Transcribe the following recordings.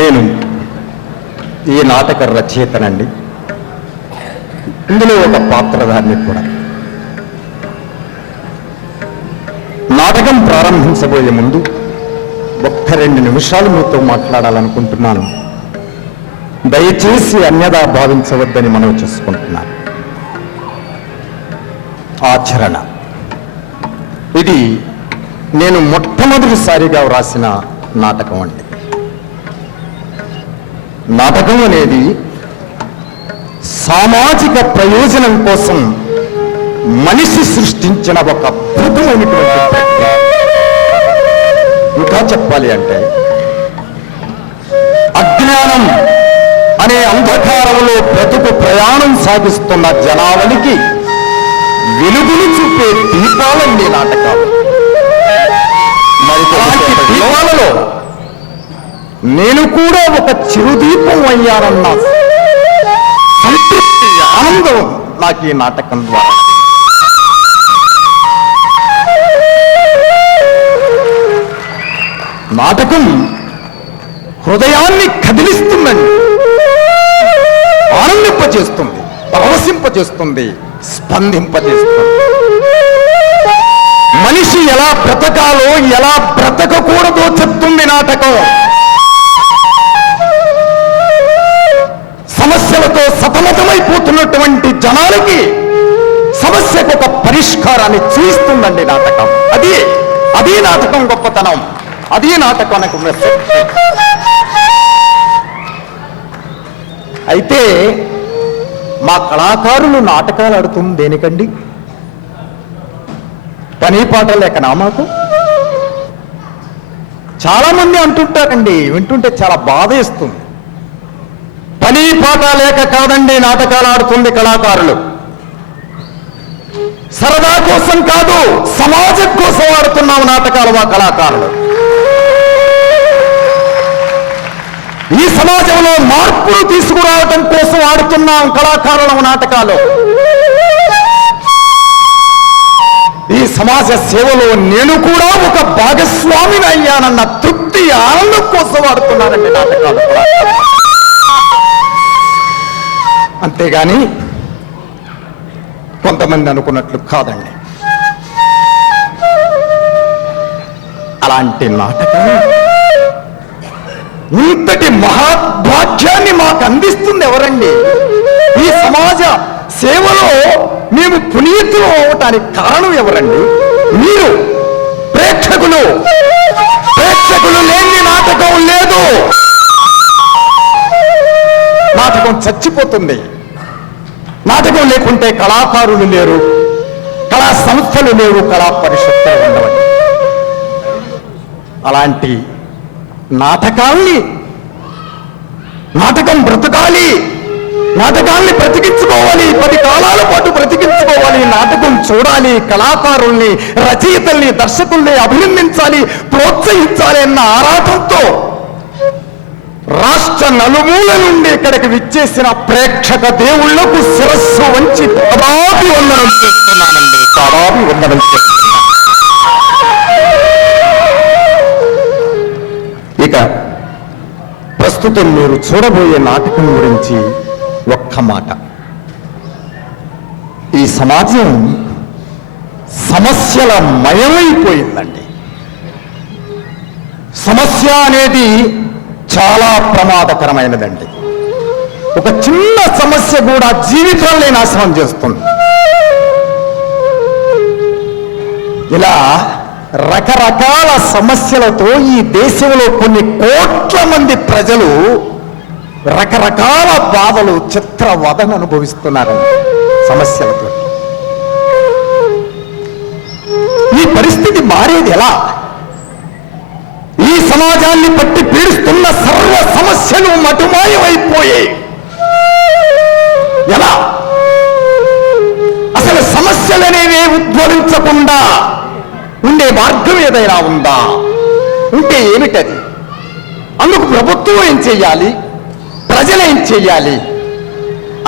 నేను ఈ నాటక రచయితనండి. ఇందులో ఒక పాత్రధారిని కూడా. నాటకం ప్రారంభించబోయే ముందు ఒక్క 2 నిమిషాలు మీతో మాట్లాడాలనుకుంటున్నాను. దయచేసి అన్యదా భావించవద్దని మనవి చేసుకుంటున్నాను. ఆచరణ. ఇది నేను మొట్టమొదటిసారిగా వ్రాసిన నాటకం అండి. నాటకం అనేది సామాజిక ప్రయోజనం కోసం మనిషి సృష్టించిన ఒక అద్భుతమైనటువంటి ప్రక్రియ. ఇంకా చెప్పాలి అంటే అజ్ఞానం అనే అంధకారంలో బ్రతుకు ప్రయాణం సాగిస్తున్న జనావళికి వెలుగులు చూపే దీపాలండి నాటకాలు. మరి అలాంటి దీపాలలో నేను కూడా ఒక చిరుదీపం అయ్యానన్న సంతృప్తి, ఆనందం నాకు ఈ నాటకం ద్వారా. నాటకం హృదయాన్ని కదిలిస్తుందండి, ఆనందింపచేస్తుంది, పరవశింపచేస్తుంది, స్పందింపచేస్తుంది. మనిషి ఎలా బ్రతకాలో ఎలా బ్రతకకూడదో చెప్తుంది నాటకం. సమస్యలతో సతమతమైపోతున్నటువంటి జనాలకి సమస్యకు ఒక పరిష్కారాన్ని చూస్తుందండి నాటకం. అది నాటకం గొప్పతనం, అది నాటకానికి ఉన్న శక్తి. అయితే మా కళాకారులు నాటకాలు ఆడుతుంది దేనికండి? పని పాట లేకనా? మాకు చాలా మంది అంటుంటారండి, వింటుంటే చాలా బాధ వేస్తుంది. పని పాట లేక కాదండి నాటకాలు ఆడుతుంది కళాకారులు. సరదా కోసం కాదు, సమాజం కోసం ఆడుతున్నాం నాటకాలు మా కళాకారులు. ఈ సమాజంలో మార్పులు తీసుకురావటం కోసం ఆడుతున్నాం కళాకారుల నాటకాలు. ఈ సమాజ సేవలో నేను కూడా ఒక భాగస్వామిని అయ్యానన్న తృప్తి, ఆనందం కోసం ఆడుతున్నానండి నాటకాలు. అంతేగాని కొంతమంది అనుకున్నట్లు కాదండి. అలాంటి నాటకం ఇంతటి మహాభాగ్యాన్ని మాకు అందిస్తుంది ఎవరండి? ఈ సమాజ సేవలో మేము పునీతులు అవటానికి కారణం ఎవరండి? మీరు ప్రేక్షకులు. ప్రేక్షకులు లేని నాటకం లేదు. నాటకం చచ్చిపోతుంది. నాటకం లేకుంటే కళాకారులు లేరు, కళా సంస్థలు లేవు, కళా పరిషత్తులు ఉండవండి. అలాంటి నాటకం బ్రతకాలి, నాటకాన్ని బ్రతికించుకోవాలి, 10 కాలాల పాటు బ్రతికించుకోవాలి. నాటకం చూడాలి, కళాకారుల్ని, రచయితల్ని, దర్శకుల్ని అభినందించాలి, ప్రోత్సహించాలి అన్న ఆరాటంతో రాష్ట్ర నలుమూల నుండి ఇక్కడికి విచ్చేసిన ప్రేక్షక దేవుళ్లకు శిరస్సు వంచి పదాభి వందనం చేస్తున్నానండి. పదాభి వందనం చేస్తున్నా. ఇక ప్రస్తుతం మీరు చూడబోయే నాటకం గురించి ఒక్క మాట. ఈ సమాజం సమస్యల మయమైపోయిందండి. సమస్య అనేది చాలా ప్రమాదకరమైనదండి. ఒక చిన్న సమస్య కూడా జీవితాన్ని నాశనం చేస్తుంది. ఇలా రకరకాల సమస్యలతో ఈ దేశంలో కొన్ని కోట్ల మంది ప్రజలు రకరకాల బాధలు, చిత్రవదను అనుభవిస్తున్నారండి సమస్యలతో. ఈ పరిస్థితి మారేది ఎలా? ఈ సమాజాన్ని పట్టి పీడిస్తున్న సర్వ సమస్యలు మటుమాయమైపోయాయి. ఎలా? అసలు సమస్యలనేవి ఉద్భవించకుండా ఉండే మార్గం ఏదైనా ఉందా? ఉంటే ఏమిటది? అందుకు ప్రభుత్వం ఏం చెయ్యాలి, ప్రజలేం చెయ్యాలి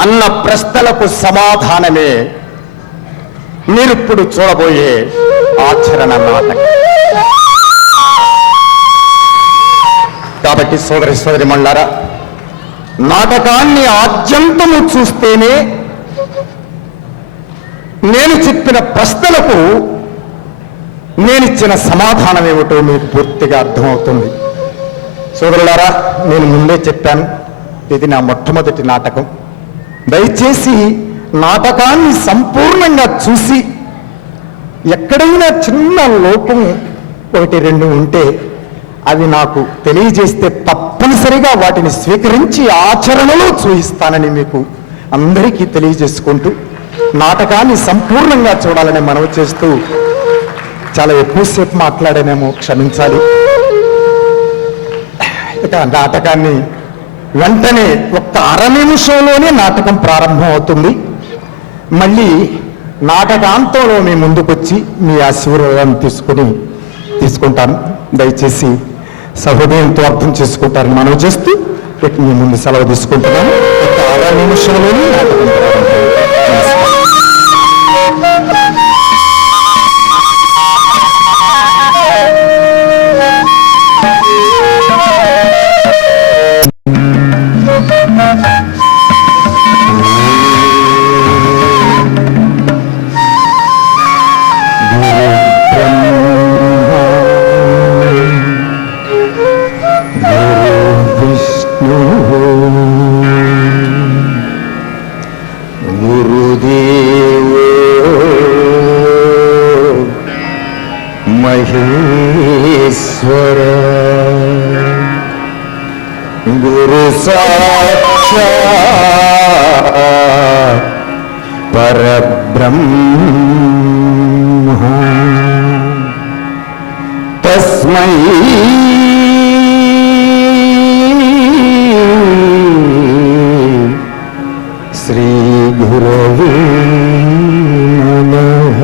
అన్న ప్రశ్నలకు సమాధానమే మీరిప్పుడు చూడబోయే ఆచరణ నాటకం. కాబట్టి సోదరి మళ్ళారా, నాటకాన్ని ఆద్యంతము చూస్తేనే నేను చెప్పిన ప్రశ్నలకు నేనిచ్చిన సమాధానం ఏమిటో మీకు పూర్తిగా అర్థమవుతుంది. సోదరులారా, నేను ముందే చెప్పాను, ఇది నా మొట్టమొదటి నాటకం. దయచేసి నాటకాన్ని సంపూర్ణంగా చూసి ఎక్కడైనా చిన్న లోపం ఒకటి రెండు ఉంటే అవి నాకు తెలియజేస్తే తప్పనిసరిగా వాటిని స్వీకరించి ఆచరణలో చూయిస్తానని మీకు అందరికీ తెలియజేసుకుంటూ నాటకాన్ని సంపూర్ణంగా చూడాలని మనవి చేస్తూ చాలా ఎక్కువసేపు మాట్లాడానేమో క్షమించాలి. ఇక నాటకాన్ని వెంటనే ఒక్క అర నిమిషంలోనే నాటకం ప్రారంభం అవుతుంది. మళ్ళీ నాటకాంతంలో మీ ముందుకొచ్చి మీ ఆశీర్వాదాన్ని తీసుకుంటాను. దయచేసి సహృదయంతో అర్థం చేసుకుంటారని మనవి చేస్తూ మీ ముందు సెలవు తీసుకుంటున్నాను. ఒక్క అర నిమిషంలోనే నాటకం ప్రారంభం. మహేశ్వర గురు సాక్షాత్ పరబ్రహ్మ తస్మై శ్రీ గురవే నమః.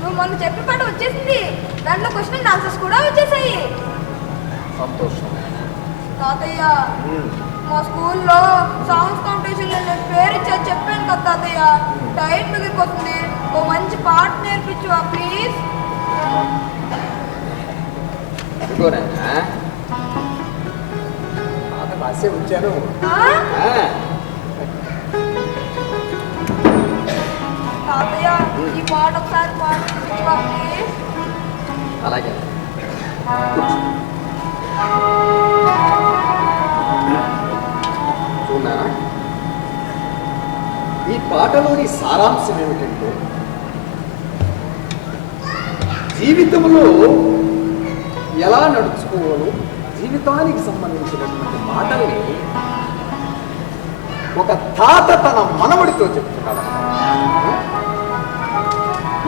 నువ్వు మొన్న చెప్పిన పాట వచ్చేసింది. దాంట్లో క్వశ్చన్ ఆన్సర్స్ కూడా వచ్చేసాయి. సంతోషం తాతయ్య. మా స్కూల్లో సాంగ్స్ కాంపిటీషన్ లో నేను పేరు ఇచ్చేది చెప్పాను కదా తాతయ్య. టైం మిగిలిపోతుంది. ఓ మంచి పాట నేర్పించువా ప్లీజ్. వచ్చాను. తాతయ్య ఈ పాట ఒకసారి పాట నేర్పించువా ప్లీజ్. అలాగే చూడా, ఈ పాటలోని సారాంశం ఏమిటంటే, జీవితంలో ఎలా నడుచుకోవాలో జీవితానికి సంబంధించినటువంటి మాటల్ని ఒక తాత తన మనవడితో చెప్తున్నాడు.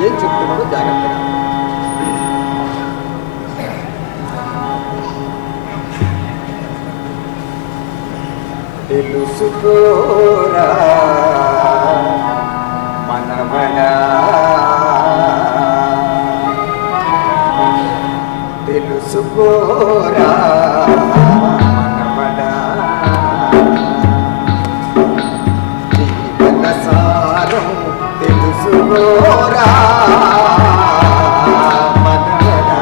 ఏం చెప్తున్నాడో జాగ్రత్తగా తెలుసుకోరా మనవడా, తెలుసుకోరా మనవడా, జీవన సారం తెలుసుకోరా మనవడా.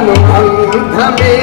అనుబంధమే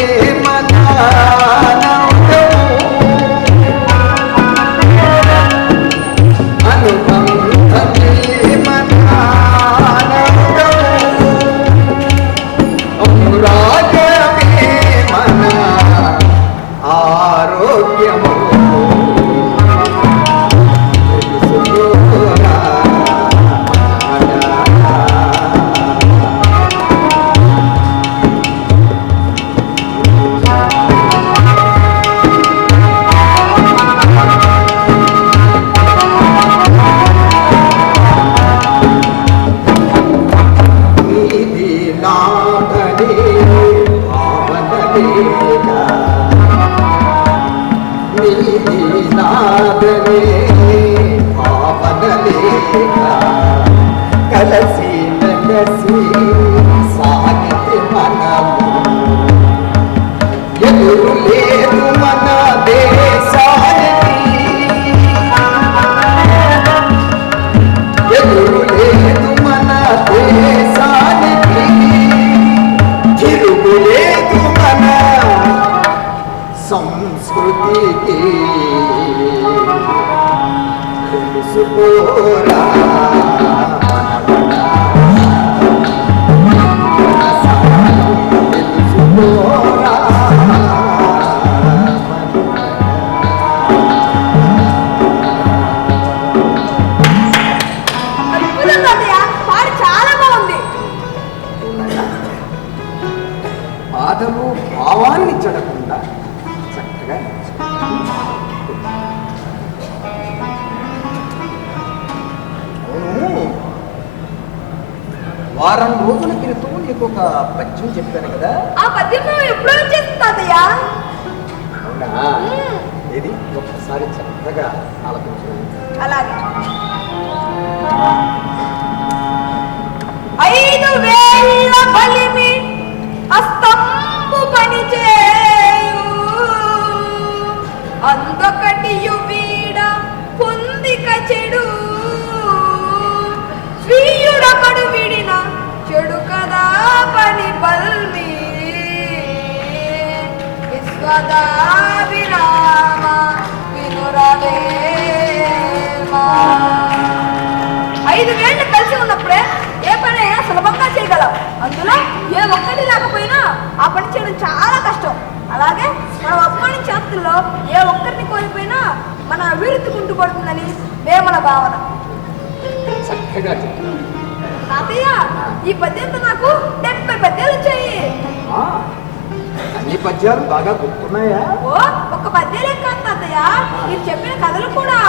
కలసి మెలసి సాగితే మనము ఎదురు లేదు మన దేశానికి ఎదురు లేదు మన దేశానికి తిరుగు లేదు మన సంస్కృతికి తెలుసుకోరా అద్భుతం తాతయ్య, పాట చాలా బాగుంది. పాటలు భావాన్ని చెడకుండా చక్కగా అవును, వారం రోజుల క్రితం నీకు ఒక పద్యం చెప్పాను కదా. ఆ పద్యం నువ్వు ఎప్పుడో వచ్చేస్తుంది తాతయ్య. అవునా? ఇది ఒక్కసారి చక్కగా ఆలోచించు. అలాగే 5,000 బలిమి అస్తంబు పని చేయు అందొకటియు వీడ పొందిక చెడు స్వీయుడొకడు విడిన చెడు కదా పని బల్మి విశ్వదా విరామ వినురవేమా. 5,000 కలిసి ఉన్నప్పుడే ఏ పని అయినా సులభంగా చేయగలం. అందులో ఏ ఒక్కటి లేకపోయినా ఆ పని చేయడం చాలా కష్టం. అలాగే మనం అభిమానించే ఆస్తుల్లో ఏ ఒక్కరిని కోల్పోయినా మన అభివృద్ధి కుంటుపడుతుందని వేమన భావన. చక్కగా చెప్పు. తాతయ్య, ఈ పద్యంతో నాకు 70 పద్యాలు వచ్చాయి. ఆ, అన్ని పద్యాలు బాగా గుర్తున్నాయా? ఓ, ఒక పద్యాలే కాదు తాతయ్య, మీరు చెప్పిన కథలు కూడా.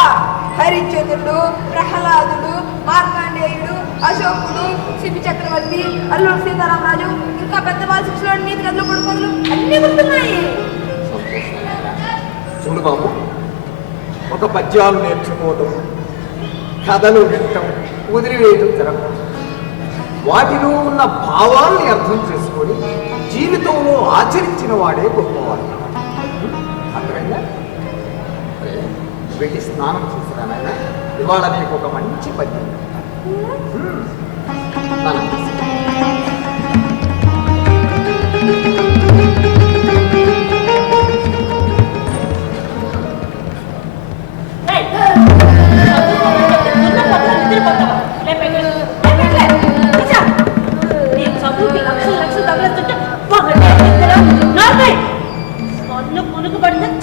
హరిశ్చంద్రుడు, ప్రహ్లాదుడు, మార్కండేయుడు, అశోకుడు, శిబి చక్రవర్తి, అల్లూరు సీతారామరాజు, ఇంకా పెద్ద బాలశిక్షలో నీతి కథలు పడుకోలు అన్ని గుర్తున్నాయి. చూడు బాబు, ఒక పద్యాలు నేర్చుకోవడం, కథలు వినటం, వదిలివేయడం జరగదు. వాటిలో ఉన్న భావాల్ని అర్థం చేసుకొని జీవితంలో ఆచరించిన వాడే గొప్పవాడు. అర్థమైందా? సరే, వెళ్ళి స్నానం చేసిరానైనా ఇవాళ నీకు ఒక మంచి పద్యం స్నానం చేసి.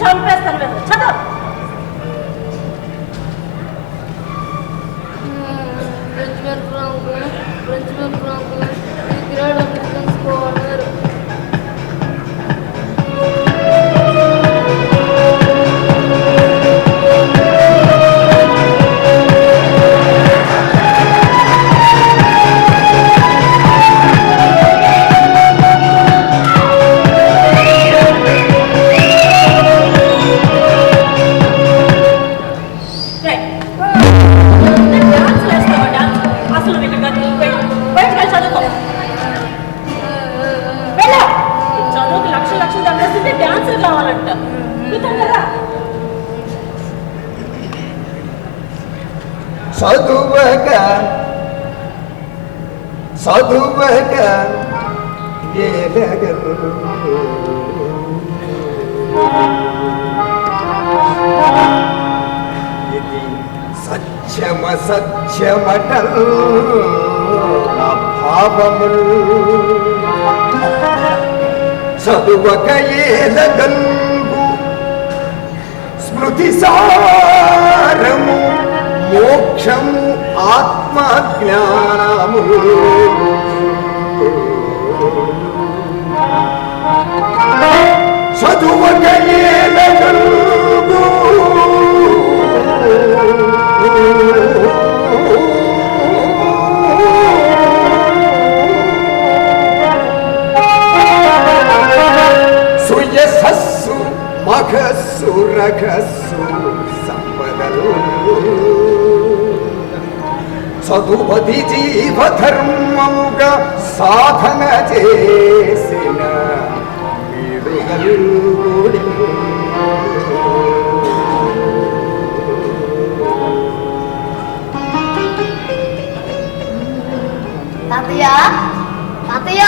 చంపేస్తాను చదువు. చదువక ఏలగను ఇది సత్యమటల్ నా భావముల్ చదువక ఏలగల్గు స్మృతి సారము మోక్షము ఆత్మజ్ఞానము చదువక ఏలగల్గు సుయశస్సు మఘస్సు రఘస్సు సంపదలు చదువది జీవధర్మముగా సాధన చేసిన వీడుగలుడి తాతయ్య తాతయ్య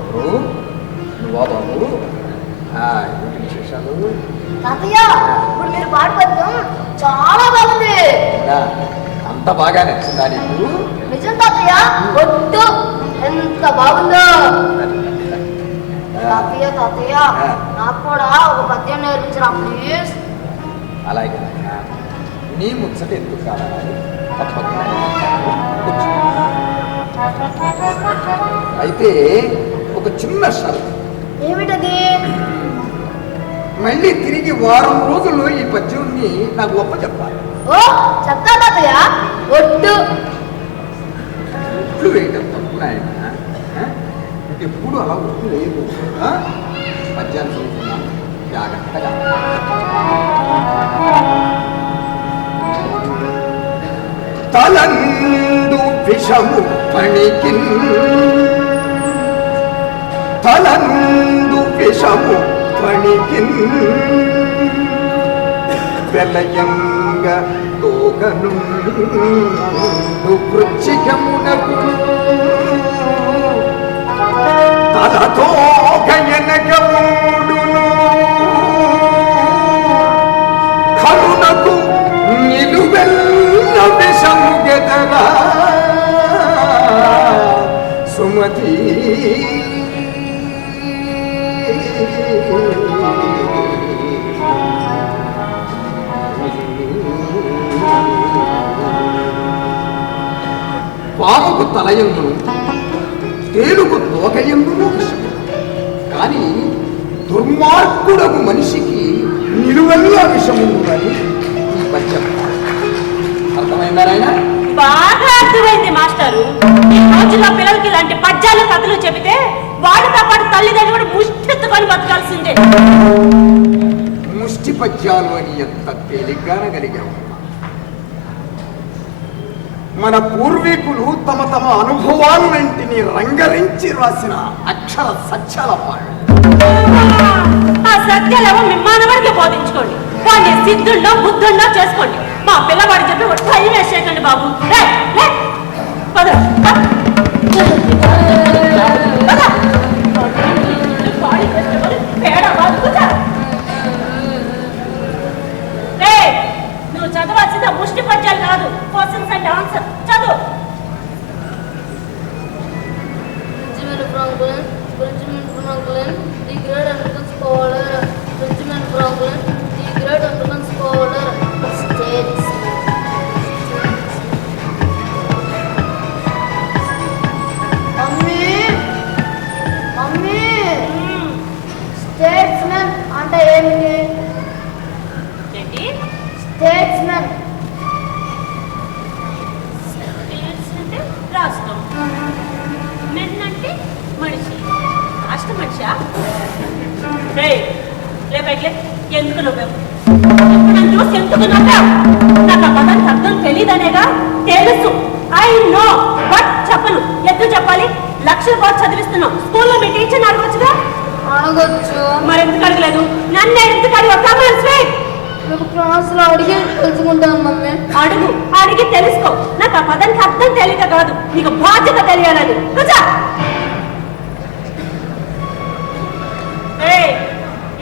ఎవరు నువ్వా బాబు ఏంటి విశేషాలు తాతయ్య ఇప్పుడు మీరు పాడుపద్యం చాలా బాగుంది అంత బాగా నచ్చిందా నీకు నిజం తాతయ్య ఒట్టు ఎంత బాగుందో తాతయ్య తాతయ్య నాకు కూడా ఒక పద్యం నేర్పించరా ప్లీజ్ అలాగే నాయనా. నీ ముచ్చట ఎందుకు కావాలి తప్పకుండా కూర్చో. అయితే ఒక చిన్న షరతు ఏమిటది మళ్ళీ తిరిగి వారం రోజుల్లో ఈ పద్యాన్ని నాకు గొప్ప చెప్పాలి ఓ చెప్తా తాతయ్య ఒట్టు ఉట్లు వేయటం తప్పు నాయన ఎప్పుడు అలా ఉట్లు లేదు పద్యాన్ని చదువుతున్నాను జాగ్రత్తగా తలందు విషము పణికిన్ తలందు విషము పణికిన్ వెలయంగ తోగను వృచ్చికమునకు తలతో గయనకముడును కరుణకు నిలువెల్ల విషము గెదరా సుమతి పాముకు తలయందును తేలుకు తోకయందును విషము కానీ దుర్మార్గుడకు మనిషికి నిలువెల్ల విషము అని ఈ పద్యం అర్థమైందా నాయనా బాగా అర్థమైంది మాస్టారు. ఈ రోజుల్లో పిల్లలకి ఇలాంటి పద్యాలు కథలు చెబితే వాడితో పాటు తల్లిదండ్రులు కూడా ముష్టెత్తుకొని బతకాల్సిందే. ముష్టి పద్యాలు అని ఎంత తేలిగ్గా గలిగాము. మన పూర్వీకులు తమ తమ అనుభవాలన్నింటినీ రంగరించి రాసిన అక్షర సత్యాల పాడు. ఆ సత్యాలేమో మిమ్మానవరికి బోధించుకోండి, వాడిని సిద్ధుండో బుద్ధుండో చేసుకోండి. మా పిల్లవాడు చెప్పి ఒక టైం వేస్ట్ చేయకండి బాబు. పద పద. నువ్వు చదవాల్సిందే ముష్టి పద్యాలు కాదు, క్వశ్చన్స్ అండ్ ఆన్సర్ చదువు. Benjamin Franklin, the great American scholar. Benjamin Franklin, the great American scholar. Mummy statesmen అంటే ఏమిటి? స్టేట్స్మెన్ అంటే రాష్ట్రం, మెన్ అంటే మనిషి. రాష్ట్ర మనిషా? లేపైట్లే, ఎందుకు నువ్వు నన్ను చూసి ఎందుకు నవ్వావు? నాకు ఆ పదానికి అర్థం తెలియదనేగా? తెలుసు, ఐ నో, బట్ చెప్పను. ఎందుకు చెప్పాలి? లక్షల కోట్లు చదివిస్తున్నావు, స్కూల్లో మీ టీచర్ అడగొచ్చుగా. అడగొచ్చు. మరి ఎందుకు అడగలేదు? నన్ను ఎందుకు అడిగి ఒక మీకు క్లాసులో అడిగి తెలుసుకుంటాను మమ్మీ. అడుగు, అడిగి తెలుసుకో. నాకు ఆ పదానికి అర్థం తెలియక కాదు, నీకు బాధ్యత తెలియాలని. కూర్చో.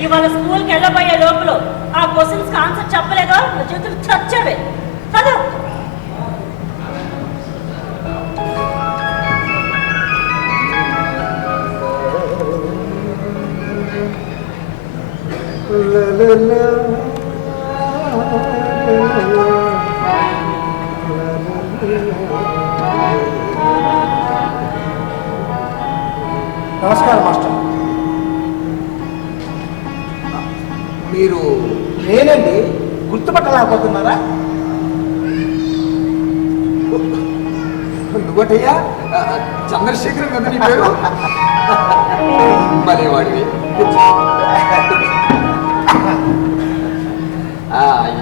ఇవాళ స్కూల్కి వెళ్ళబోయే లోపల ఆ క్వశ్చన్స్ ఆన్సర్ చెప్పలేదో నా చేతులు చచ్చేవే కదా. నమస్కారం మాస్టర్. మీరు నేనండి, గుర్తుపట్టలేకపోతున్నారా? నువ్వటయ్యా చంద్రశేఖర్ కదా నీ పేరు? భలేవాడివి.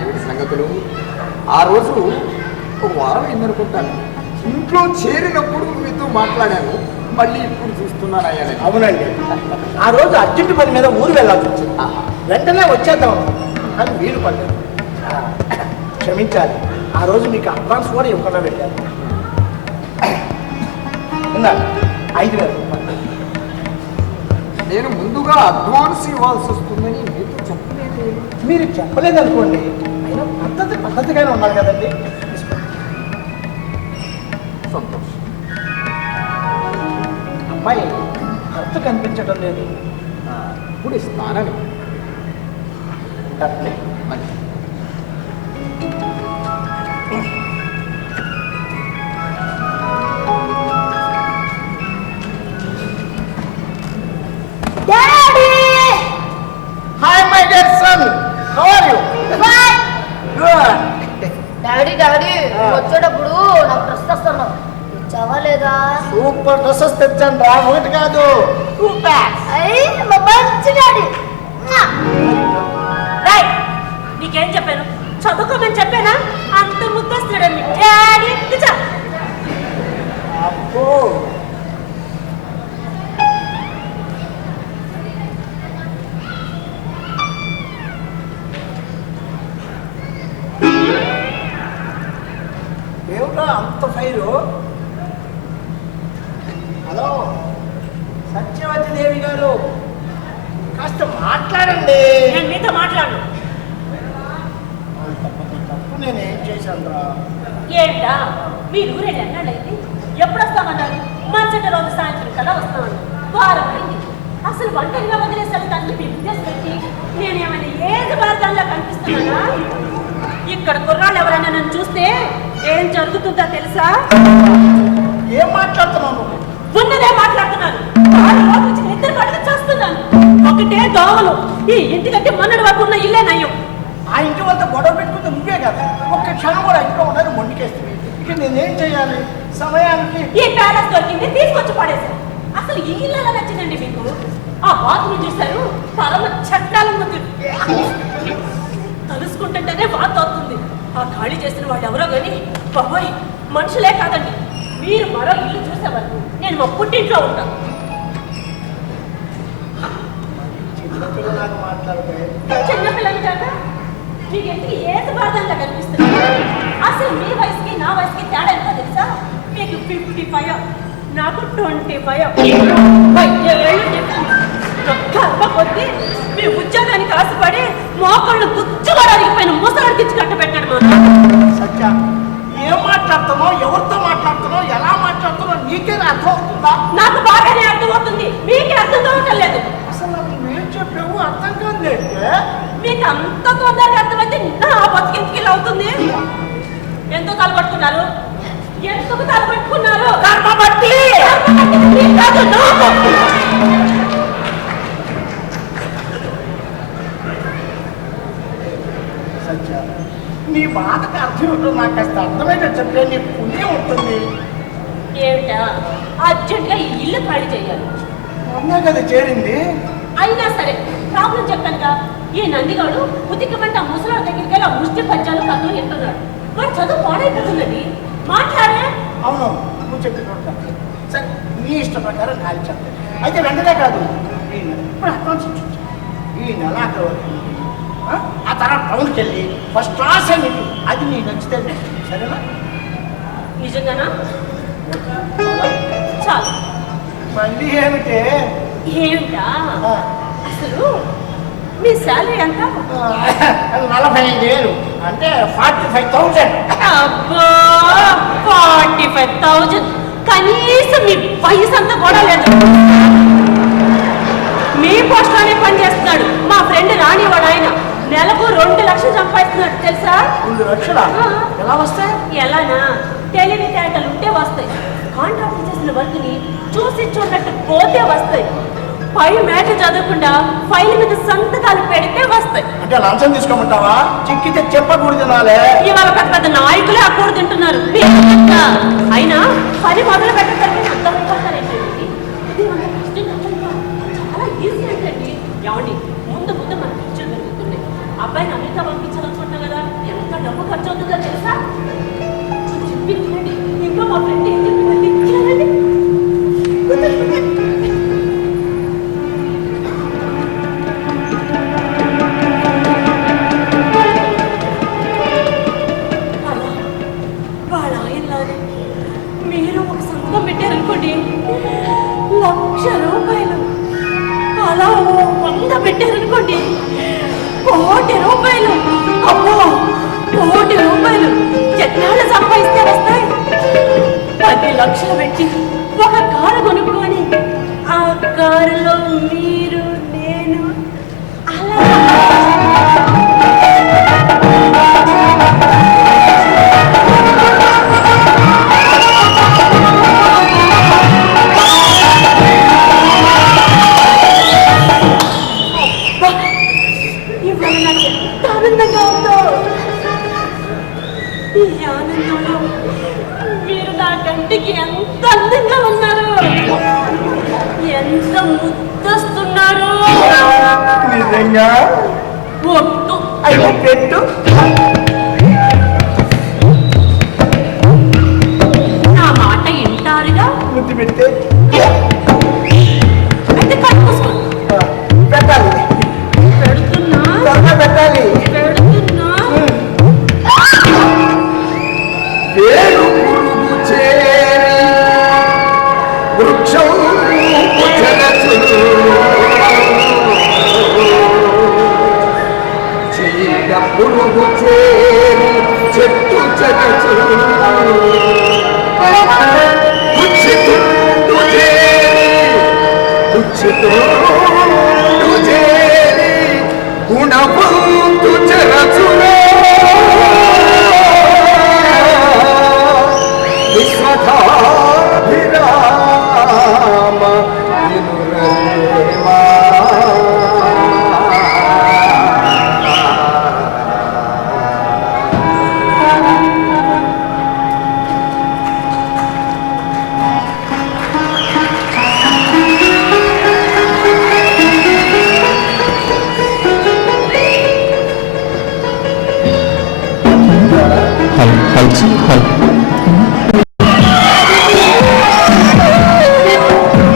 ఏమిటి సంగతులు? ఆ రోజు ఒక వారం అయిందనుకుంటాను, ఇంట్లో చేరినప్పుడు మీతో మాట్లాడాను, మళ్ళీ ఇప్పుడు చూస్తున్నానయ్యా. అవునండి, ఆ రోజు అర్జెంటు పని మీద ఊరు వెళ్ళాల్సి వచ్చింది. వెంటనే వచ్చేద్దాం కానీ వీలు పడలేదు. క్షమించాలి, ఆ రోజు మీకు అడ్వాన్స్ కూడా ఇవ్వకుండా పెట్టాను. ఇందా 5,000 రూపాయలు. నేను ముందుగా అడ్వాన్స్ ఇవ్వాల్సి వస్తుందని మీతో చెప్పలేదు. మీరు చెప్పలేదనుకోండి, అయినా పద్ధతిగానే ఉన్నారు కదండి. సంతోషం. అబ్బాయి భర్త కనిపించడం లేదు. ఇప్పుడు ఇస్తానని కరెక్టే. మంచి hi my dear son, how are you? Good. Daddy daddy వచ్చేటప్పుడు నాకు డ్రెస్ తెస్తాను, ఇచ్చావా లేదా? సూపర్ డ్రెస్సెస్ తెచ్చాను రా, ఒకటి కాదు 2 packs. అయ్యి మా మంచి డాడీ. రైట్, నీకేం చెప్పాను? చదువుకోమని చెప్పానా? అంత ముద్దొస్తాడని డాడీ నిజం. అబ్బో, ఏమిటో అంత ఫైరు? హలో సత్యవతి దేవి గారు, కాస్త మాట్లాడండి. నేను మీతో మాట్లాడు. తప్పు నేనేం చేశాను రా? ఏంటా మీరు ఊరేళ్ళు ఎన్నాళ్ళైంది? ఎప్పుడు వస్తామన్నారు? మరుసటి రోజు సాయంత్రం కల్లా వస్తామని వారం అయింది. అసలు ఒంటరిగా వదిలేసాను తల్లి మీ ఉద్దేశం పెట్టి నేనేమైనా ఏది భారతంలో కనిపిస్తున్నానా? ఇక్కడ కుర్రాళ్ళు ఎవరైనా నన్ను చూస్తే ఏం జరుగుతుందో తెలుసా? ఏం మాట్లాడుతున్నావు? ఉన్నదే మాట్లాడుతున్నాను. ఇద్దరు పడుకు చేస్తున్నాను. ఒకటే దోమలు. ఈ ఇంటికంటే మొన్నటి వరకు ఉన్న ఇల్లే నయ్యం. ఆ ఇంటి వద్ద గొడవ పెట్టుకుంటే నువ్వే కదా, ఒక్క క్షణం కూడా ఇంట్లో ఉండాలి, మొండికేస్తుంది. ఇక నేనేం చేయాలి? సమయానికి ఈ ప్యాలెస్ దొరికింది, తీసుకొచ్చి పడేశాను. అసలు ఈ ఇల్లు ఎలా నచ్చిందండి మీకు? ఆ బాత్రూమ్ చూశారు, పరమ చట్టాల ముందు తలుసుకుంటుంటేనే బాధ అవుతుంది. ఆ ఖాళీ చేసిన వాళ్ళు ఎవరో కానీ బాబోయ్ మనుషులే కాదండి. మీరు మరో ఇల్లు చూసేవారు, నేను మా పుట్టింట్లో ఉంటాను. చిన్నపిల్లలాగా మాట్లాడితే చిన్నపిల్లలు కాక మీకు ఎందుకు ఏది బాధంగా కనిపిస్తుంది? అసలు మీ వయసుకి నా వయసుకి తేడా ఎంతో తెలుసా? మీకు 55, నాకు 25. కొద్ది మీ ఉద్యోగానికి ఆశపడి మోకాళ్ళు గుచ్చుగా అరిగిపోయిన ముసలాడికి కట్టబెట్టాడు మా సత్య, ఏం మాట్లాడుతున్నావు, ఎవరితో మాట్లాడుతున్నావు, ఎలా మాట్లాడుతున్నావు నీకే అర్థం అవుతుందా? నాకు బాగానే అర్థమవుతుంది, మీకే అర్థం కావటం లేదు. అసలు నాకు నువ్వేం చెప్పావు అర్థం కాదులేంటే. మీకు అంత తొందరగా అర్థమైతే నా బతికింటికి అవుతుంది. ఎందుకు తలపట్టుకున్నారు? ఎందుకు తలపట్టుకున్నారు? కర్మబట్టి. కాదు, నాకు. సత్య, నీ బాధకు అర్థం ఏంటో నాకు కాస్త అర్థమైతే చెప్తే నీ పుణ్యం ఉంటుంది. ఏమిటా అర్జెంట్గా ఈ ఇల్లు ఖాళీ చేయాలి. అన్నా కదా చేరింది. అయినా సరే ప్రాబ్లం చెప్పానుగా. ఈ నందిగాడు ఉతికమంట ముసలాడు దగ్గరికి వెళ్ళి ముష్టి పంచాలు కథలు ఎంటున్నాడు. వాడు చదువు పాడైపోతున్నది. మాట్లాడే. అవును, నువ్వు చెప్పినట్టు సరే, నీ ఇష్ట ప్రకారం ఖాళీ చెప్పాలి. అయితే వెంటనే కాదు, ఈ నెల ఇప్పుడు అడ్వాన్స్ ఇచ్చు. ఈ నెల అక్కడ వరకు ఆ తర్వాత టౌన్కి వెళ్ళి ఫస్ట్ క్లాస్ అని అది నీకు నచ్చితే సరేనా? నిజంగానా? చాలు. మళ్ళీ ఏమిటే? ఏమిటా అసలు మీ శాలరీ ఎంత? 45,000 అంటే 45,000. అబ్బో 45,000 కనీసం మీ వయసు అంతా కూడా లేదు. మీ పోస్ట్లోనే పని చేస్తున్నాడు మా ఫ్రెండ్ రాణివాడు. ఆయన నెలకు 2 లక్షలు సంపాదిస్తున్నాడు తెలుసా? 2 లక్షలా? ఎలా వస్తాయి? ఎలానా? తెలివితేటలు ఉంటే వస్తాయి. కాంట్రాక్ట్ చేసిన వర్క్ని చూసి చూడట్టు పోతే వస్తాయి. పై మ్యాటర్ చదవకుండా ఫైల్ మీద సంతకాలు పెడితే వస్తాయి. అంటే లంచం తీసుకోమంటావా? చిక్కితే చెప్పకూడదు నాలే. ఇవాళ పెద్ద పెద్ద నాయకులే ఆ కూడ తింటున్నారు. అయినా పని మొదలు పెట్టడానికి అర్థమైపోతారండి. చాలా ఈజీ అంటండి. ఏమండి ముందు ముందు మన పిక్చర్ పెరుగుతున్నాయి. అబ్బాయిని అమెరికా పంపించాలనుకుంటున్నా కదా, ఎంత డబ్బు ఖర్చు అవుతుందో తెలుసా? చెప్పిందండి. ఇంకో మా ఫ్రెండ్ ఏం చెప్పిందండి? వాళ్ళ ఆయనలాగే మీరు ఒక సంతకం పెట్టారనుకోండి, 1,00,000 రూపాయలు. అలా 100 పెట్టారనుకోండి, 1,00,00,000 రూపాయలు. అబ్బో 1,00,00,000 రూపాయలు ఎన్నాళ్ళు సంపాదిస్తే వస్తాయి? 10 లక్షలు పెట్టి ఒక కారు కొనుక్కొని ఆ కారులో మీరు నేను అలా ఇవాళ నాకు ఎంత ఆనందంగా ఉందో. ఈ ఆనందంలో మీరు నా కంటికి ఎంత అందంగా ఉన్నారు, ఎంత ముద్దస్తున్నారు. నిజంగా? వద్దు అయితే పెట్టు. నా మాట వింటారుగా. ముద్దు పెడితే అయితే కట్టుకోసుకో. పెట్టాలి. పెడుతున్నా త్వరగా పెట్టాలి. పెడుతున్నా. వేరు పురుగు చేరి వృక్షం చెరచు, చీడ పురుగు చేరి చెట్టు చెరచు, ఉచితుండు చేరి గుణవంతు చెరచురా. విశ్వధాభిరామ వినురవేమా.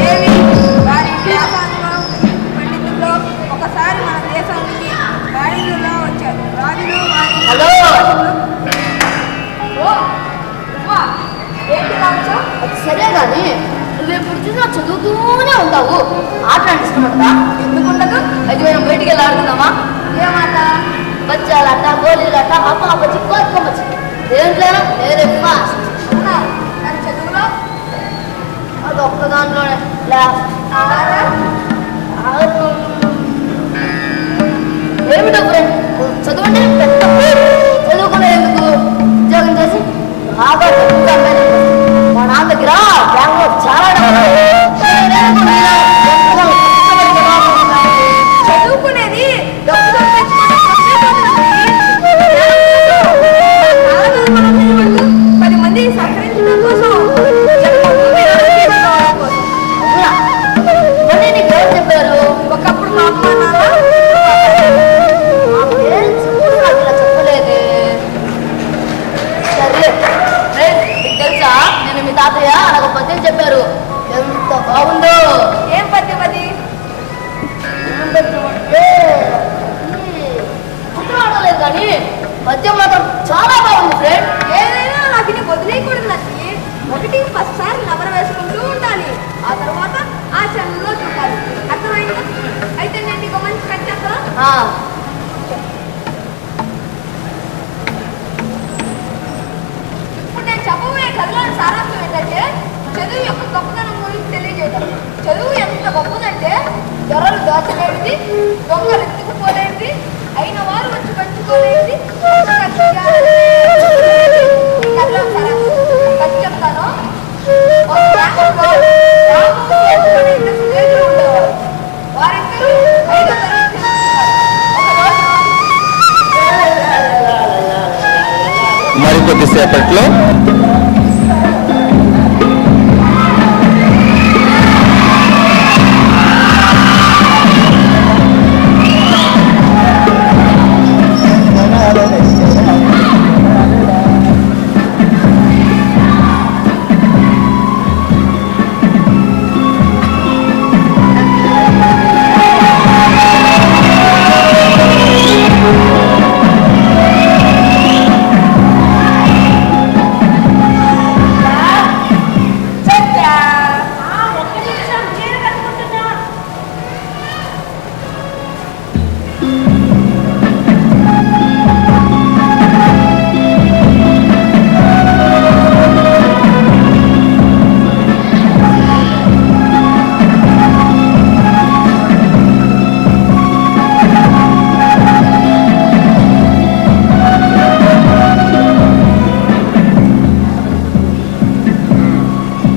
ఏమి వారి వ్యాపారంలో పండితుల్లో ఒకసారి మన దేశానికి రాజులుగా వచ్చారు. రాజులు వారి హలో. ఓ, ఉవ్వా, ఏంటి ఇలా వచ్చావ్? అది సరే కానీ నువ్వెప్పుడు చూసినా చదువుతూనే ఉంటావు. ఆట అంటే ఇష్టమంటా? ఎందుకుండదు? అయితే మనం బయటికి వెళ్ళి ఆడుకుందామా? ఏమాట? బచ్చాలట, గోళీలట, అప్పాపచ్చి, కోతుకొమ్మచ్చి. దేంట్లో నేనే ఫాస్ట్. అవునా? కానీ చదువులో అది ఒక్క దాంట్లోనే ఆరా? ఏమిటో ఫ్రెండ్, చదవండి. చదువుకునే ఎందుకు? ఉద్యోగం చేసి బాగా చదువుతాను. మా నాన్న దగ్గర బ్యాంకులో చాలా డబ్బులు. చదువుకునేది డబ్బు సంపాదించుకోవడం కోసమే కాదండి. 10 మంది సహకరించడం కోసం, జన్మభూమి రాజకీయ కోసం. అవునా? ఇవన్నీ నీకు ఇప్పుడు నేను చెప్పబోయే కథలోని సారాంశం ఏంటంటే చదువు యొక్క గొప్పతనం గురించి తెలియజేయడం. చదువు ఎంత గొప్పదంటే దొరలు దోచలేనిది, దొంగలు ఎత్తుకుపోలేనిది, అయిన వారు వచ్చి పంచుకోలేనిది. కథలోని సారాంశం ఖర్చు చెప్తాను. ఒక గ్రామంలో రాము ఇద్దరు స్నేహితులు ఉండేవారు. వారిద్దరూ 5వ తరగతి చదువుతున్నారు. మరికొద్దిసేపట్లో ఒక్క నిమిషం చీర కట్టుకుంటున్నా.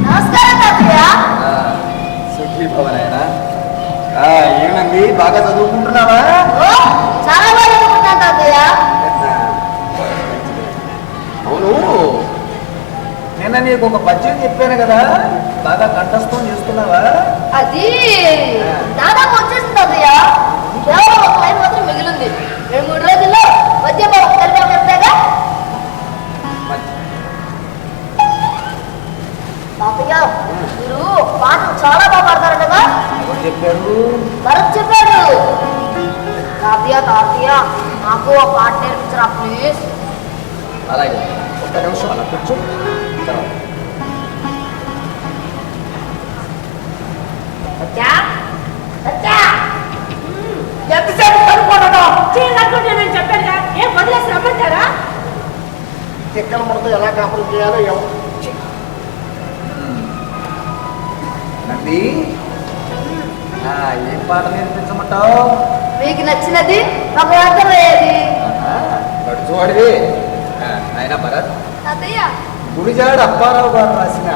నమస్కారం తాతయ్య. సుఖీ భవనైనా ఏమండి బాగా చదువుకుంటున్నావా? ఓ, చాలా బాగా చదువుకుంటాను తాతయ్య. అవును, నిన్న నీకు ఒక పద్యం చెప్పాను కదా, బాగా కంఠస్థం చేస్తున్నావా? అది దాదాపు వచ్చేసింది తాతయ్య. కేవలం ఒక లైన్ మాత్రం మిగిలింది. 2-3 రోజుల్లో మధ్యభాగం కలిపి చెప్తాగా తాతయ్య. మీరు పాటలు చాలా బాగా పాడతారంటగా ఎవరు చెప్పారు? భరత్ చెప్పాడు. తాతయ్య తాతయ్య నాకు ఆ పాట నేర్పించరా ప్లీజ్. అలాగే, ఒక్క నిమిషం అలా కూర్చో. తర్వాత. సత్యా సత్యా ఎంతసేపు కనుక్కోవడం చీర కట్టుకుంటానని చెప్పానుగా, ఏం వదిలేసి రమ్మంటారా? ఎక్కడ మనతో ఎలా కాపురం చేయాలో ఎవరు నంది, ఏం పాట నేర్పించమంటావు? మీకు నచ్చినది ఒక అర్థం అయ్యేది. గడుచువాడివి. ఆయన భరత్, తాతయ్య గురిజాడ అప్పారావు గారు రాసిన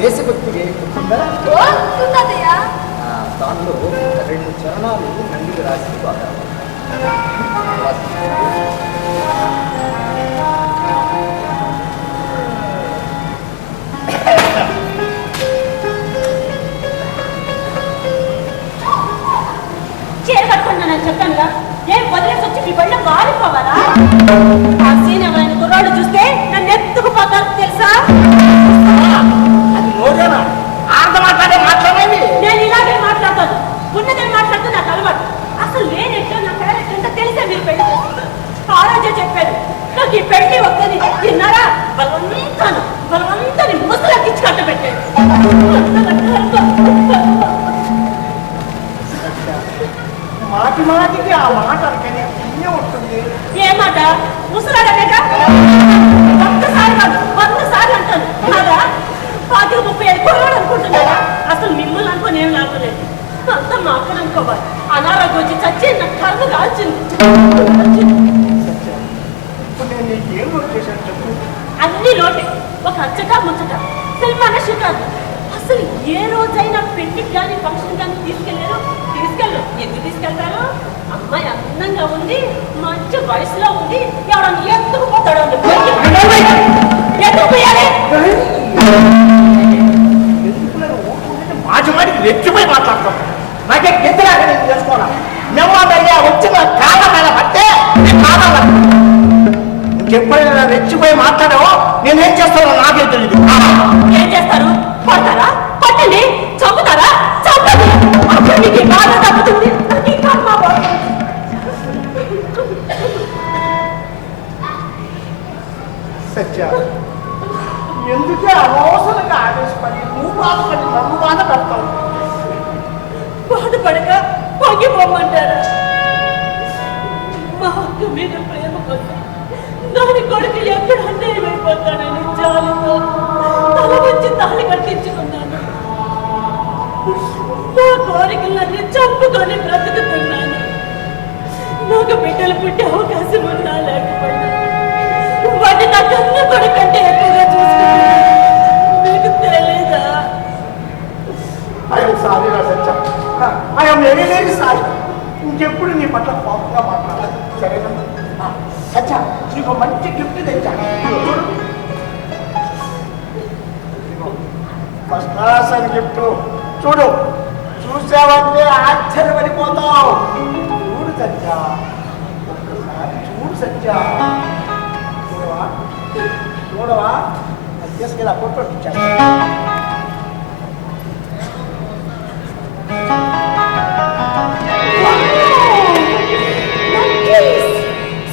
దేశభక్తి గుర్తుందా? ఓ తాతయ్య దానిలో 2 చరణాలు నందికి రాసి బాగా చీర కట్టుకుంటానని చెప్పానుగా, ఏం వదిలేసి వచ్చి మీ బళ్ళ వారిపోవాలా? ఆ సీన్ ఎవరైనా కుర్రాళ్ళు చూస్తే నన్ను ఎత్తుకుపోతారు తెలుసా? అది నోరేనా ఆర్థ మాట్లాడేది నేను ఇలాగే మాట్లాడతాను. ఉన్నదే మాట్లాడితే నాకు అలవాటు. అసలు నేనేంటో నా పేరెంటో తెలిసే మీరు పెళ్లి చేసుకుంటారు. ఆ రోజే చెప్పాను, నాకు ఈ పెళ్లి వద్దని. తిన్నారా? బలవంతాన్ని ముసలకిచ్చి కట్టబెట్టాడు. మాటి మాటికి ఆ మాట అనకనే పుణ్యం ఉంటుంది. ఏ మాట? ముసలాడనేగా? ఒక్కసారి కాదు 100 సార్లు అంటాను. కాదా? 25-30 కొరవాడు అనుకుంటున్నారా? అసలు మిమ్మల్ని అనుకోని ఏం లాభలేదు. అంతా మా అక్కడ అనుకోవాలి. అనారోగ్యం వచ్చి చచ్చి నా కర్మ కాల్చింది. ఇప్పుడు నేను నీకు ఏం వర్క్ చేశాను చెప్పు. అన్ని లోటే. ఒక అచ్చట ముచ్చట సినిమా షికారు. అసలు ఏ రోజైనా పెళ్లికి కానీ ఫంక్షన్ కానీ తీసుకెళ్ళారు? ఎందుకు తీసుకెళ్తారు? అమ్మాయి అందంగా ఉంది, మంచి వయసులో ఉంది, ఎవడన్నా ఎత్తుకుపోతాడు. ఎందుకు పోయాలి? మాటి మాటికి రెచ్చిపోయి మాట్లాడతాం. నాకే గెంతులాగా నేను తెలుసుకోవాలి. మేము అయ్యా వచ్చిన కాళ్ళ మీద పట్టే కాదాల ఇంకెప్పుడైనా రెచ్చిపోయి మాట్లాడావో నేనేం చేస్తానో నాకే తెలియదు. ఏం చేస్తారు? కొడతారా? కొట్టండి. చంపుతారా? చంపండి. అప్పుడు మీకు ఈ బాధ తగ్గుతుంది. నాకు ఈ కర్మ పోతుంది. సత్య, ఎందుకే అనవసరంగా ఆవేశపడి నువ్వు బాధపడి నన్ను బాధ పెడతావు. బాధపడక పొంగిపోమంటారా? అక్క మీద ప్రేమ కోసం దాని కొడుకు ఎక్కడ అన్యాయం అయిపోతాడని జాలితో తల వచ్చి తాళి కట్టించుకున్నాను. నా కోరికలన్నీ చంపుకొని బ్రతుకుతున్నాను. నాకు బిడ్డలు పుట్టే అవకాశం ఉన్నా లేకపోయినా వాటి నా కన్న కొడుకంటే ఎక్కువగా చూసుకుంటున్నాను. మీకు తెలీదా? ఐఎమ్ సారీ రా సత్య, ఐఎమ్ వెరీ వెరీ సారీ. ఇంకెప్పుడు నీ పట్ల కోపంగా మాట్లాడాలి, సరేనా? సత్య, నీకు మంచి గిఫ్ట్ తెచ్చాను. ఫస్ట్ క్లాస్ అని గిఫ్ట్. చూడు, చూసావంటే ఆశ్చర్యపడిపోతావు. చూడు సత్య, ఒక్కసారి చూడు సత్య. చూడవా చూడవా తీసుకెళ్ళి ఆ ఫోటో ఇచ్చాను.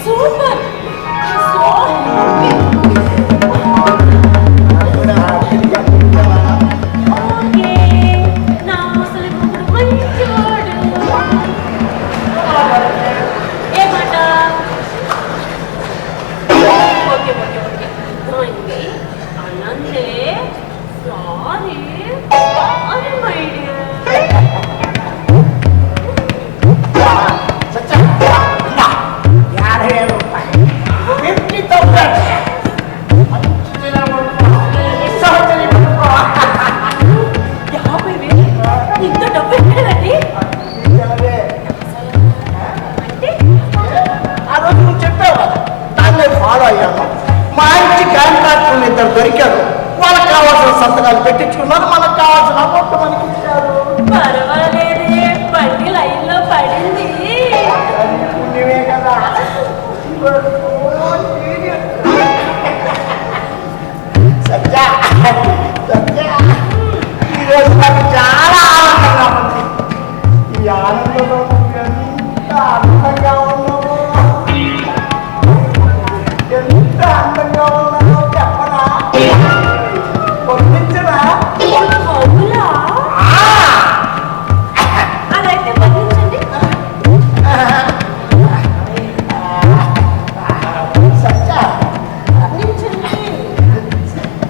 సూపర్. నా ముసలి మొగుడు మంచివాడు. ఏమాట? ఓకే ఓకే ఓకే, అర్థమైంది. అనందే సారీ సారీ మై డియర్. సత్య, 50,000 రూపాయలు, 50,000. మంచి సహచర్య 50,000 ఇంత డబ్బు ఎక్కడండి? అంటే ఆ రోజు నువ్వు చెప్పావు కదా, దాన్ని ఫాలో అయ్యాను. మంచి కాంట్రాక్టర్లు ఇద్దరు దొరికారు. వాళ్ళకి కావాల్సిన సంతకాలు పెట్టించుకున్నారు. మనకు కావాల్సిన అమౌంట్ మనకి ఇచ్చారు. పర్వాలేదే, బండి లైన్లో పడింది. పుణ్యమే కదా. సత్య, సత్య, ఈరోజు నాకు చాలా ఆనందంగా ఉంది. ఈ ఆనందంలో నువ్వు ఎంత అందంగా ఉన్నావో, ఎంత అందంగా ఉన్నావో చెప్పరా? పొందించరా? అవునా? అదైతే పంపించండి. సత్య, పంపించండి.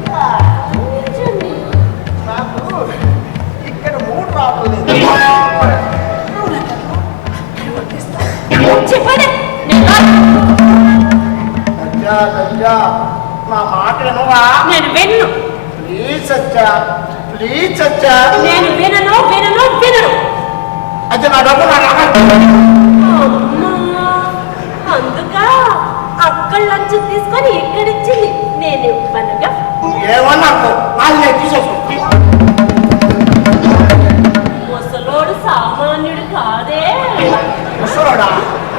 పంపించండి. నాకు ఇక్కడ 3 రావట్లేదు. చెప్పండి. నేను రాను. సత్య, సత్య, నా మాట వినవా? నేను విన్ను. ప్లీజ్ సత్య, ప్లీజ్ సత్య. నేను వినను వినను వినను. అయితే నా డబ్బు నా రావాలి. అమ్మా, అందుక అక్కడ లంచ్ తీసుకొని ఇక్కడిచ్చింది. నేను ఇవ్వనుగా. ఏమన్నా వాళ్ళు తీసేసుకో. ముసలోడు సామాన్యుడు కాదే. ముసలోడా,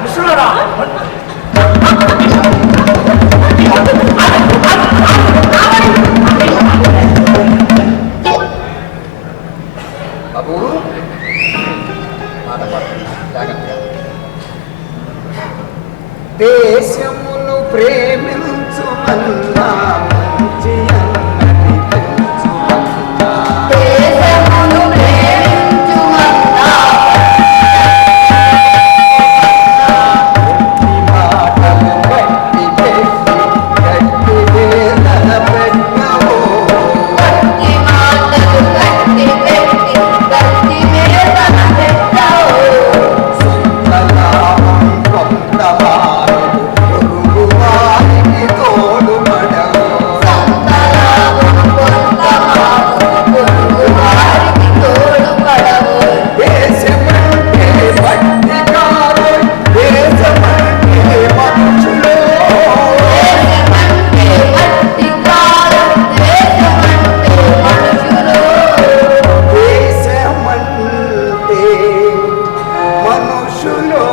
ముసలోడా. బాబు మాట జాగ్రత్తగా. దేశమును ప్రేమించుమన్నా మంచి అన్నది పెంచుమన్నా. దేశమును ప్రేమించుమన్నా గట్టి మాటలు గట్టి పెట్టి గట్టి వేదన పెట్టవో. గట్టి మాటలు గట్టి పెట్టి గట్టి వేదన పెట్టావు. సొంత లాభం కొంతవారు పొరుగు వారికి తోడుపడవు. సంతలాభం కొంతమాను పొరుగు వారికి తోడుపడవు. దేశమంటే భక్తి కాదు, దేశమంటే మనుషులు. దేశమంటే మట్టి కాదు, దేశమంటే మనుషులు. దేశమంటే మనుషులు.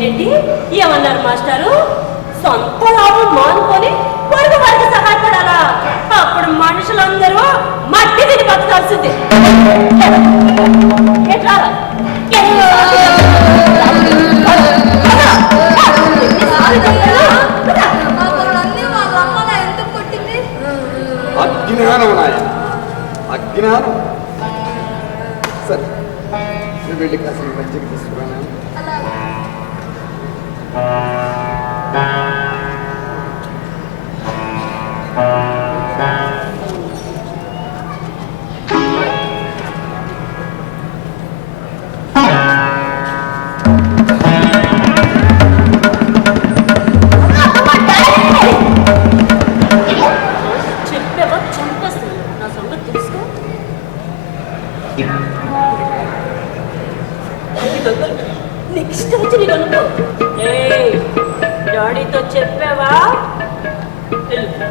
ఏంటి ఏమన్నారు మాస్టారు? సొంత లాభం మానుకొని పొరుగు వారికి సహాయపడాలా? అప్పుడు మనుషులందరూ మట్టి తిని బతకాల్సింది. ఎట్లా? మా తోడన్ని వాళ్ళ అమ్మగా ఎందుకు కొట్టింది? అజ్ఞానం నాయన, అడిగినాను. సరే నువ్వు వెళ్ళి కాసిన మంచిగా తీసుకురాను. అలా చెప్పావా చంపేస్తాను నా సంగతి తెలుసుకో. నీకు ఇష్టం వచ్చి నేను అనుకో. ఏయ్, డాడీతో చెప్పావా? వెళ్ళు.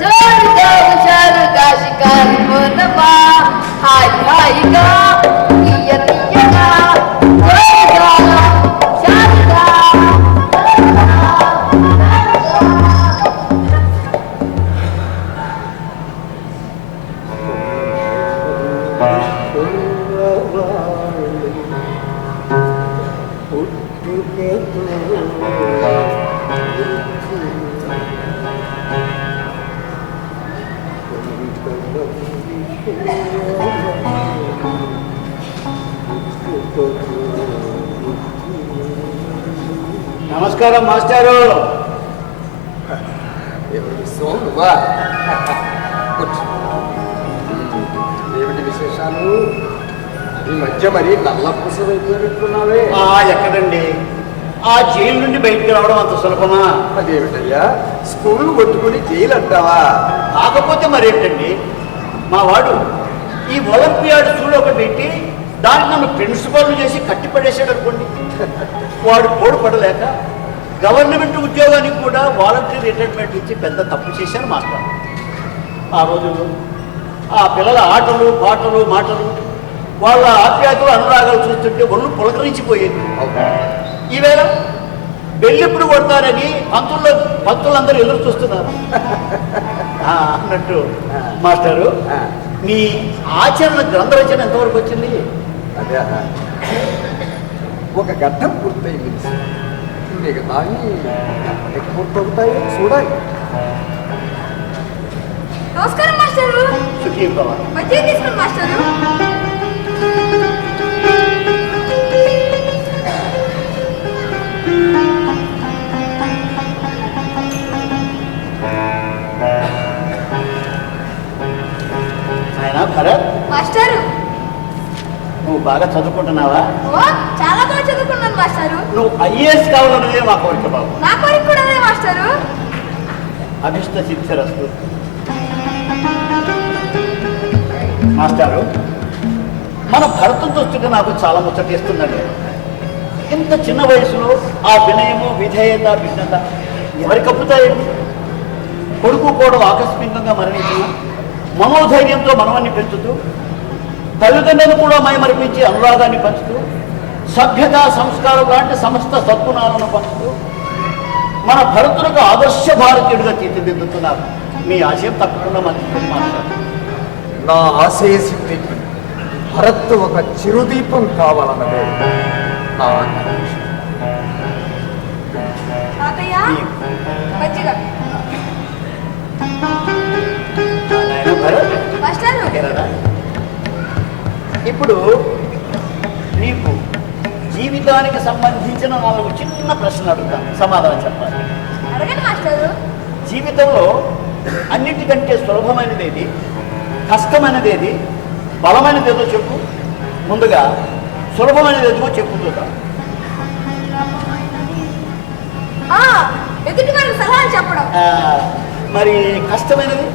జోరుగా హుషారుగా షికారు పోదామా, హాయి హాయిగా తీయ తీయగా, జోరుగా హుషారుగా నమస్కారం మాస్టారు. ఎవరు విశ్వం నువ్వా? కూర్చో. ఏమిటి విశేషాలు? ఈ మధ్య మరి నల్ల పుసవైపోయినట్టున్నావే. ఎక్కడండి, ఆ జైలు నుండి బయటికి రావడం అంత సులభమా? అదేమిటయ్యా, స్కూల్ కొట్టుకుని జైలు అంటావా? కాకపోతే మరేంటండి, మా వాడు ఈ ఒలింపియాడ్ స్కూల్ ఒకటి పెట్టి దానికి నన్ను ప్రిన్సిపల్ చేసి కట్టి పడేసాడు అనుకోండి. వాడు పోడు పడలేక గవర్నమెంట్ ఉద్యోగానికి కూడా వాలంటీర్ రిటైర్మెంట్ ఇచ్చి పెద్ద తప్పు చేశాను మాస్టర్. ఆ రోజుల్లో ఆ పిల్లల ఆటలు పాటలు మాటలు వాళ్ళ ఆప్యాయతలు అనురాగాలు చూస్తుంటే ఒళ్ళు పులకరించిపోయేది. ఈవేళ పెళ్ళెప్పుడు కొడతారని పంతులందరూ ఎదురు చూస్తున్నారు. అన్నట్టు మాస్టారు, మీ ఆచరణ గ్రంథ రచన ఎంతవరకు వచ్చింది? అదే ఒక ఘట్టం పూర్తయింది. మిగతాన్ని ఎప్పటికి పూర్తవుతాయో చూడాలి. నమస్కారం మాస్టారు. సుఖీ భవ. మధ్య తీసుకోండి మాస్టారు. ఆయన భరత్, మాస్టారు, నువ్వు బాగా చదువుకుంటున్నావా? ఓ చాలా బాగా చదువుకున్నాను మాస్టారు. నువ్వు ఐఏఎస్ కావాలన్నదే మా కోరిక బాబు. నా కోరిక కూడా అదే మాస్టారు. అభిష్ట సిద్ధిరస్తు. మాస్టారు, మన భరతం చూస్తుంటే నాకు చాలా ముచ్చటేస్తుందండి. ఇంత చిన్న వయసులో ఆ వినయము విధేయత భిన్నత ఎవరికి కప్పుతాయండి? కొడుకు కూడా ఆకస్మికంగా మరణించిన మనోధైర్యంతో మనవన్ని పెంచుతూ, తల్లిదండ్రులను కూడా మైమరిపించి అనురాగాన్ని పంచుతూ, సభ్యత సంస్కారం లాంటి సమస్త సద్గుణాలను పంచుతూ మన భరతులకు ఆదర్శ భారతీయుడిగా తీర్చిదిద్దుతున్నారు. మీ ఆశయం తప్పకుండా మంచి మాట్లాడు. నా ఆశయ సిద్ధికి భరత్ ఒక చిరుదీపం కావాలన్నదే నా ఆకాంక్ష. తాతయ్య మజ్జిగ. నాయనా భరత్, మాస్టారు, ఏరా? ఇప్పుడు నీకు జీవితానికి సంబంధించిన 4 చిన్న ప్రశ్నలు అడుగుతాను, సమాధానం చెప్పాలి. అడగండి మాస్టారు. జీవితంలో అన్నిటికంటే సులభమైనది ఏది, కష్టమైనది ఏది, బలమైనది ఏదో చెప్పు. ముందుగా సులభమైనది ఏదో చెప్పుతుందా? ఎదుటి వారికి సలహాలు చెప్పడం. మరి కష్టమైనది?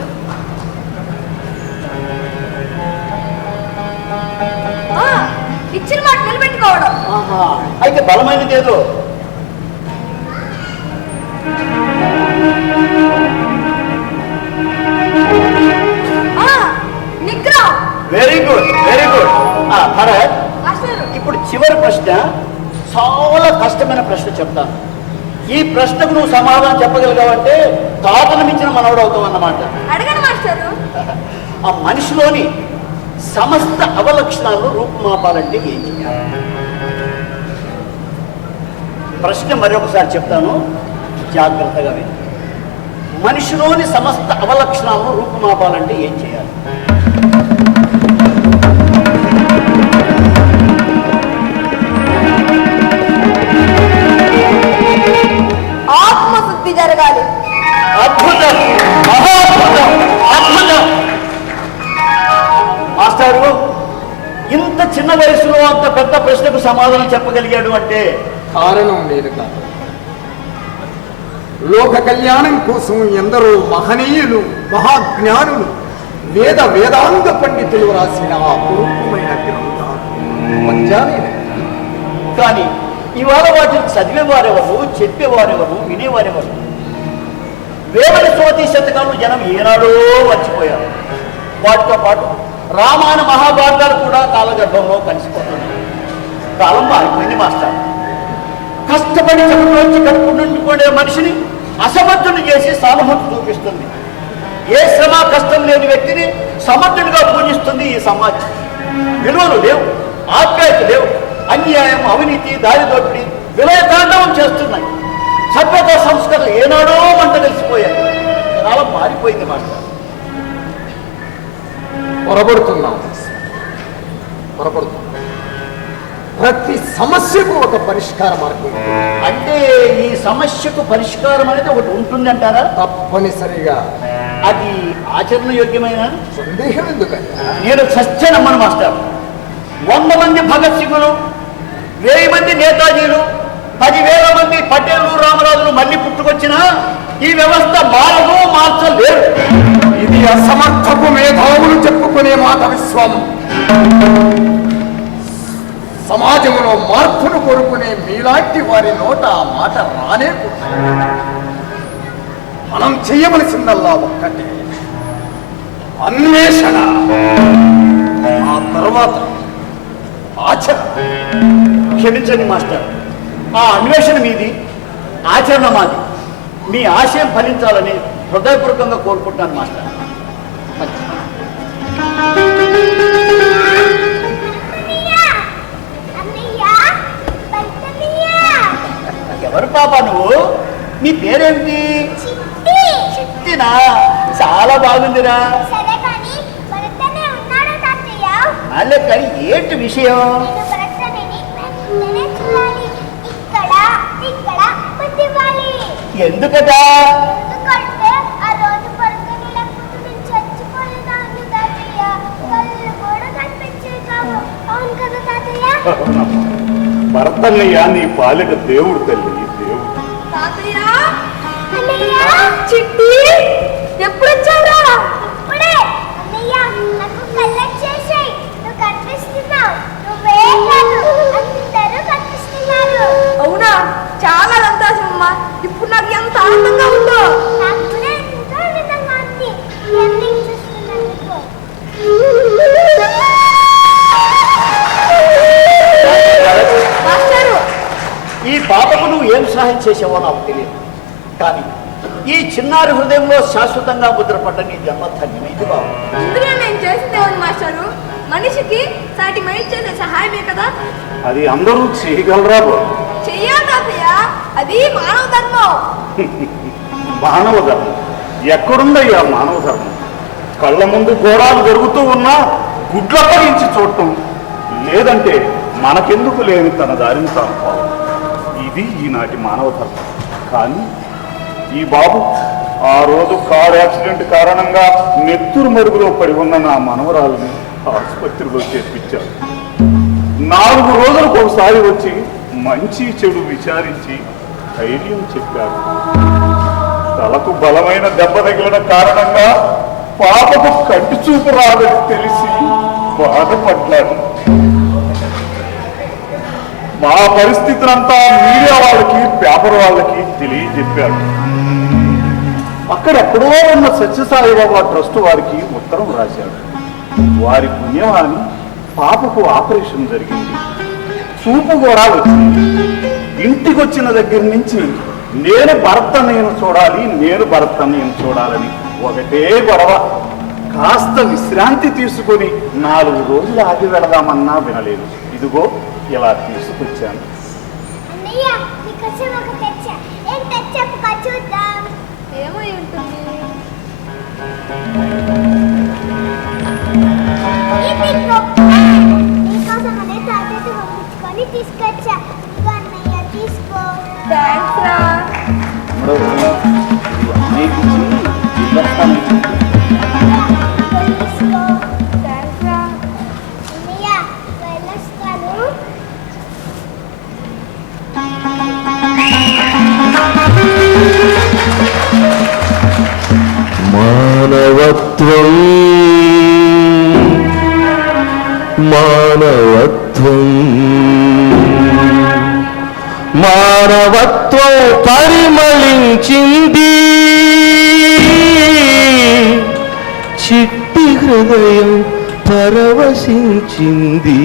ఇచ్చిన మాట నిలబెట్టుకోవడం. అయితే బలమైనది ఏదో? నిగ్రహం. Very good, very good. Bharat, మాస్టారు, ఇప్పుడు చివరి ప్రశ్న చాలా కష్టమైన ప్రశ్న చెప్తాను. ఈ ప్రశ్నకు నువ్వు సమాధానం చెప్పగలిగావంటే తాతను మించిన మనవడు అవుతావు అన్నమాట. అడగండి మాస్టారు. ఆ మనిషిలోని సమస్త అవలక్షణాలను రూపుమాపాలంటే ఏం చేయాలి? ప్రశ్న మరొకసారి చెప్తాను, జాగ్రత్తగా విని. మనిషిలోని సమస్త అవలక్షణాలను రూపుమాపాలంటే ఏం చేయాలి? ఆత్మశుద్ధి జరగాలి. అద్భుతం, మహాద్భుతం, అద్భుతం. మాస్టారు, ఇంత చిన్న వయసులో అంత పెద్ద ప్రశ్నకు సమాధానం చెప్పగలిగాడు అంటే కారణం లేదు కాదు. లోక కళ్యాణం కోసం ఎందరో మహనీయులు మహాజ్ఞానులు వేదాంగ పండితులు రాసిన అపురూపమైన గ్రంథాలు పంజాబీ. కానీ ఇవాళ వాటిని చదివేవారెవరు, చెప్పేవారెవరు, వినేవారెవరు? వేమన స్వాతి శతకాలు జనం ఏనాడో మర్చిపోయారు. వాటితో పాటు రామాయణ మహాభారతాలు కూడా కాలగర్భంలో కలిసిపోతున్నాయి. కాలం మారిపోయింది మాస్టర్. కష్టపడి చెప్పులోంచి కట్టుకుంటుండే మనిషిని అసమర్థుని చేసి సామర్థ్యం చూపిస్తుంది. ఏ శ్రమ కష్టం లేని వ్యక్తిని సమర్థుడిగా పూజిస్తుంది ఈ సమాజం. విలువలు లేవు, ఆప్యాయత లేవు, అన్యాయం, అవినీతి, దారిదోపిడి విలయతాండవం చేస్తున్నాయి. సభ్యత సంస్కృతులు ఏనాడో మంట తెలిసిపోయాయి. కాలం మారిపోయింది మాస్టర్. పొరపడుతున్నాం. ప్రతి సమస్యకు ఒక పరిష్కార మార్గం ఉంటుంది. అంటే ఈ సమస్యకు పరిష్కారం అనేది ఒకటి ఉంటుంది అంటారా? తప్పనిసరిగా. అది ఆచరణ యోగ్యమైన సందేహం ఎందుకంటే నేను సత్యనమ్మను మాస్టర్. 100 మంది భగత్ సింగులు, 1000 మంది నేతాజీలు, 10,000 మంది పటేలు, రామరాజులు మళ్ళీ పుట్టుకొచ్చినా ఈ వ్యవస్థ మారదు, మార్చలేరు. ఇది అసమర్థపు మేధావులు చెప్పుకునే మాట విశ్వం. సమాజంలో మార్పును కోరుకునే మీలాంటి వారి నోట ఆ మాట రానే కూడదు. మనం చేయవలసిందల్లా ఒక్కటే, అన్వేషణ, ఆ తర్వాత ఆచరణ. క్షమించండి మాస్టర్, ఆ అన్వేషణ మీది, ఆచరణ మాది. మీ ఆశయం ఫలించాలని హృదయపూర్వకంగా కోరుకుంటున్నాను మాస్టర్. ఎవరు పాప నువ్వు? నీ పేరేంటి? చిట్టినా? చాలా బాగుందిరా. అల్లే కానీ ఏంటి విషయం? ఎందుకదా? భరతన్నయ్య నీ పాలిట దేవుడు తల్లి, దేవుడు. తాతయ్య, చిట్టి ఎప్పుడు వచ్చావురా? ఇప్పుడే. అన్నయ్య, నాకు కళ్ళొచ్చేసాయి. నువ్వు కనిపిస్తున్నావు. నువ్వే కాదు, అందరూ కనిపిస్తున్నారు. అవునా? చాలా సంతోషం అమ్మా. ఇప్పుడు నాకు ఎంత ఆనందంగా ఉందో. నాకు కూడా ఎంతో ఆనందంగా ఉంది. ఇవన్నీ చూస్తున్నందుకు. మాస్టారు, ఈ పాపకు నువ్వు ఏం సహాయం చేసావో నాకు తెలియదు, కానీ ఈ చిన్నారి హృదయంలో శాశ్వతంగా ముద్రపడ్డ నీ జన్మ ధన్యమైంది బాబు. ఇందులో నేను చేసిందే ఉంది మాస్టారు. మనిషికి సాటి మనిషి చేసే సహాయమే కదా. అది అందరూ చేయగలరా బాబు? చెయ్యాలి తాతయ్య, అది మానవ ధర్మం. మానవ ధర్మం ఎక్కడుందయ్యా? మానవ ధర్మం కళ్ళ ముందు ఘోరాలు జరుగుతూ ఉన్నా గుడ్లప్పగించి చూడటం, లేదంటే మనకెందుకు లేని తన దారిని తాను పోవడం. ఇది ఈనాటి మానవ ధర్మం. కానీ ఈ బాబు ఆ రోజు కారు యాక్సిడెంట్ కారణంగా నెత్తురు మరుగులో పడి ఉన్న నా మనవరాలని ఆసుపత్రిలో చేర్పించారు. 4 రోజులకు ఒకసారి వచ్చి మంచి చెడు విచారించి ధైర్యం చెప్పారు. తలకు బలమైన దెబ్బ తగిలిన కారణంగా పాపకు కంటి చూపు రాదని తెలిసి బాధపడ్డాడు. మా పరిస్థితినంతా మీడియా వాళ్ళకి, పేపర్ వాళ్ళకి తెలియజెప్పాడు. అక్కడెక్కడో ఉన్న సత్యసాయిబాబా ట్రస్ట్ వారికి ఉత్తరం రాశాడు. వారి పుణ్యమాని పాపకు ఆపరేషన్ జరిగింది, చూపు కూడా వచ్చింది. ఇంటికి వచ్చిన దగ్గర నుంచి నేను భర్త నేను చూడాలి, నేను భర్త నేను చూడాలని ఒకటే గొడవ. కాస్త విశ్రాంతి తీసుకొని 4 రోజులు ఆగి వెళదామన్నా వినలేదు. ఇదిగో ఇలా తీసుకొచ్చాను. అన్నయ్య నీకోసం ఒక తెచ్చా. ఏం తెచ్చా చూద్దాం. ఏమై ఉంటుంది? ఇది గొప్ప. నీకోసం అనే తాతయ్యతో పంపించుకొని తీసుకొచ్చా. ఇదిగో అన్నయ్య తీసుకో. థ్యాంక్స్ రా. తీసుకో. థ్యాంక్స్ రా. అన్నయ్య వెళ్ళొస్తాను. మానవత్వం మానవత్వం మానవత్వం పరిమళించింది, చిట్టి హృదయం పరవశించింది.